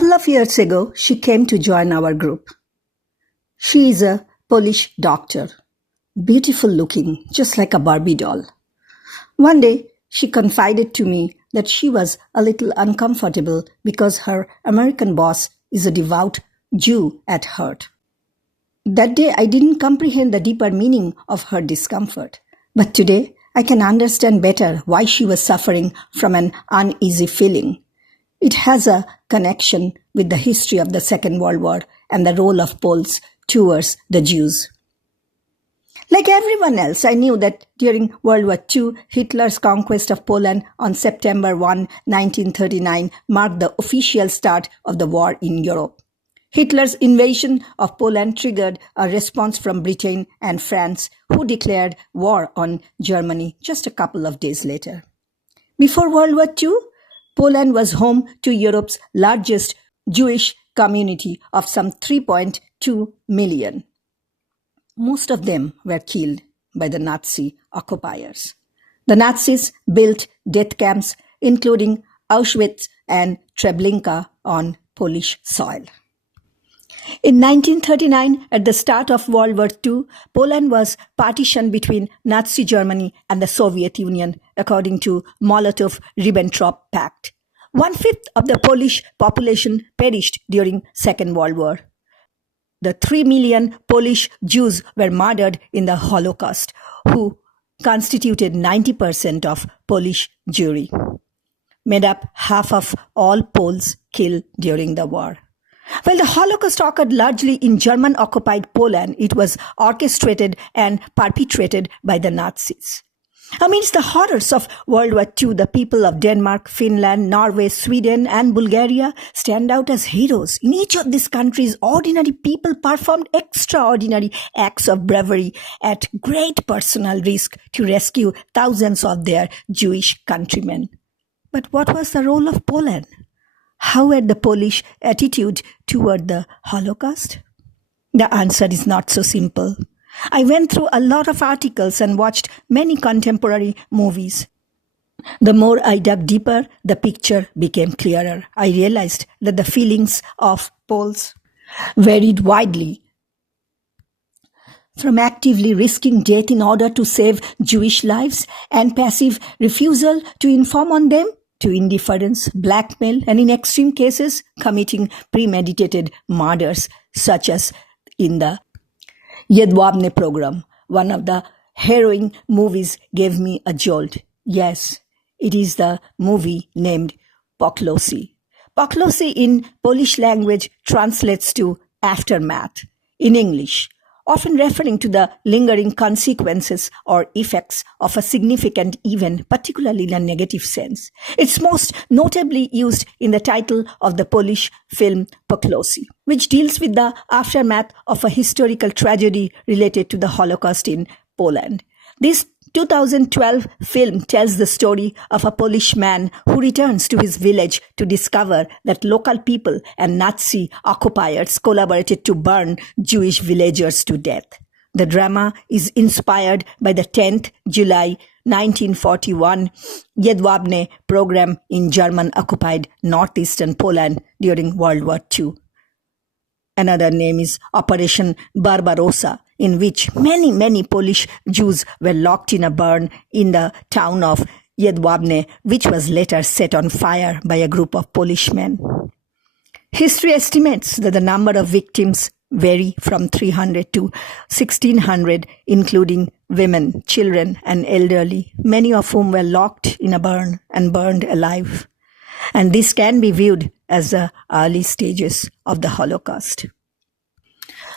couple of years ago, she came to join our group. She is a Polish doctor, beautiful looking, just like a Barbie doll. One day, she confided to me that she was a little uncomfortable because her American boss is a devout Jew at heart. That day, I didn't comprehend the deeper meaning of her discomfort. But today, I can understand better why she was suffering from an uneasy feeling. It has a connection with the history of the Second World War and the role of Poles towards the Jews. Like everyone else, I knew that during World War II, Hitler's conquest of Poland on September 1, 1939 marked the official start of the war in Europe. Hitler's invasion of Poland triggered a response from Britain and France, who declared war on Germany just a couple of days later. Before World War II, Poland was home to Europe's largest Jewish community of some 3.2 million. Most of them were killed by the Nazi occupiers. The Nazis built death camps, including Auschwitz and Treblinka, on Polish soil. In 1939, at the start of World War II, Poland was partitioned between Nazi Germany and the Soviet Union, according to Molotov-Ribbentrop Pact. 1/5 of the Polish population perished during Second World War. The 3 million Polish Jews were murdered in the Holocaust, who constituted 90% of Polish Jewry, made up half of all Poles killed during the war. While the Holocaust occurred largely in German-occupied Poland, it was orchestrated and perpetrated by the Nazis. Amidst the horrors of World War II, the people of Denmark, Finland, Norway, Sweden, and Bulgaria stand out as heroes. In each of these countries, ordinary people performed extraordinary acts of bravery at great personal risk to rescue thousands of their Jewish countrymen. But what was the role of Poland? How were the Polish attitude toward the Holocaust? The answer is not so simple. I went through a lot of articles and watched many contemporary movies. The more I dug deeper, the picture became clearer. I realized that the feelings of Poles varied widely, from actively risking death in order to save Jewish lives and passive refusal to inform on them, to indifference, blackmail, and in extreme cases, committing premeditated murders, such as in the Jedwabne program. One of the harrowing movies gave me a jolt. Yes, it is the movie named Poklosi. Poklosi in Polish language translates to aftermath in English, often referring to the lingering consequences or effects of a significant event, particularly in a negative sense. It's most notably used in the title of the Polish film Poklosi, which deals with the aftermath of a historical tragedy related to the Holocaust in Poland. This 2012 film tells the story of a Polish man who returns to his village to discover that local people and Nazi occupiers collaborated to burn Jewish villagers to death. The drama is inspired by the 10th July 1941 Jedwabne program in German-occupied northeastern Poland during World War II. Another name is Operation Barbarossa, in which many Polish Jews were locked in a barn in the town of Jedwabne, which was later set on fire by a group of Polish men. History estimates that the number of victims vary from 300 to 1,600, including women, children, and elderly, many of whom were locked in a barn and burned alive. And this can be viewed as the early stages of the Holocaust.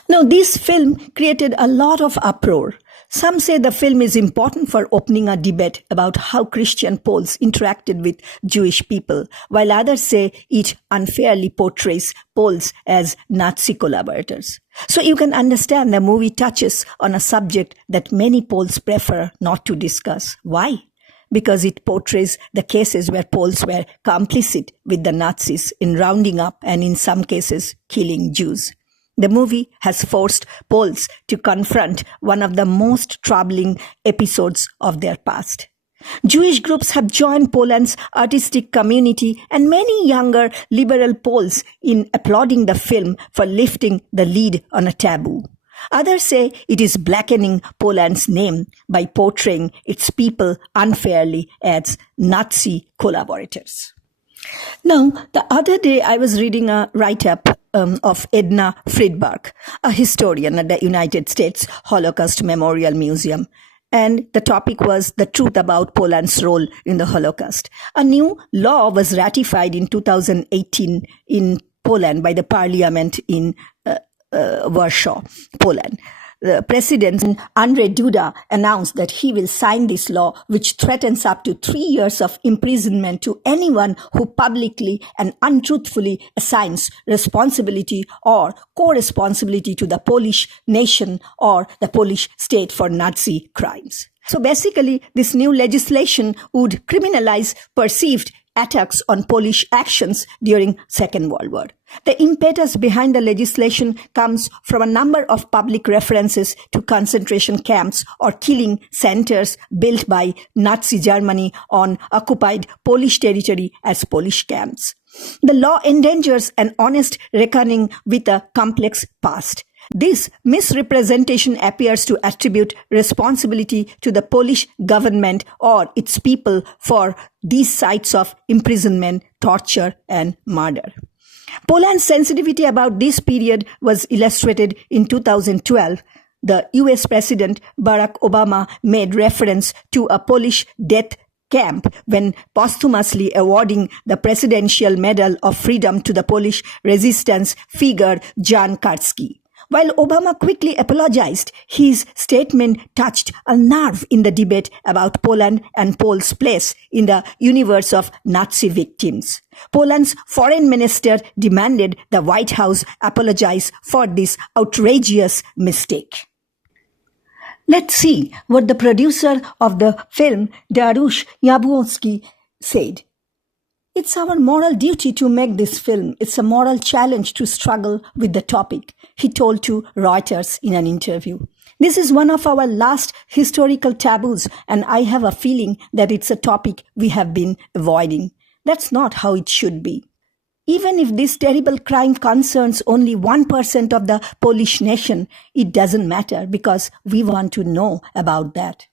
Now, this film created a lot of uproar. Some say the film is important for opening a debate about how Christian Poles interacted with Jewish people, while others say it unfairly portrays Poles as Nazi collaborators. So you can understand the movie touches on a subject that many Poles prefer not to discuss. Why? Because it portrays the cases where Poles were complicit with the Nazis in rounding up and in some cases killing Jews. The movie has forced Poles to confront one of the most troubling episodes of their past. Jewish groups have joined Poland's artistic community and many younger liberal Poles in applauding the film for lifting the lid on a taboo. Others say it is blackening Poland's name by portraying its people unfairly as Nazi collaborators. Now, the other day I was reading a write-up of Edna Friedberg, a historian at the United States Holocaust Memorial Museum. And the topic was the truth about Poland's role in the Holocaust. A new law was ratified in 2018 in Poland by the parliament in Warsaw, Poland. President Andrzej Duda announced that he will sign this law, which threatens up to 3 years of imprisonment to anyone who publicly and untruthfully assigns responsibility or co-responsibility to the Polish nation or the Polish state for Nazi crimes. So basically, this new legislation would criminalize perceived attacks on Polish actions during Second World War. The impetus behind the legislation comes from a number of public references to concentration camps or killing centers built by Nazi Germany on occupied Polish territory as Polish camps. The law endangers an honest reckoning with a complex past. This misrepresentation appears to attribute responsibility to the Polish government or its people for these sites of imprisonment, torture, and murder. Poland's sensitivity about this period was illustrated in 2012. The US President Barack Obama made reference to a Polish death camp when posthumously awarding the Presidential Medal of Freedom to the Polish resistance figure Jan Karski. While Obama quickly apologized, his statement touched a nerve in the debate about Poland and Poles' place in the universe of Nazi victims. Poland's foreign minister demanded the White House apologize for this outrageous mistake. Let's see what the producer of the film, Dariusz Jabłonski, said. It's our moral duty to make this film. It's a moral challenge to struggle with the topic, he told to Reuters in an interview. This is one of our last historical taboos, and I have a feeling that it's a topic we have been avoiding. That's not how it should be. Even if this terrible crime concerns only 1% of the Polish nation, it doesn't matter because we want to know about that.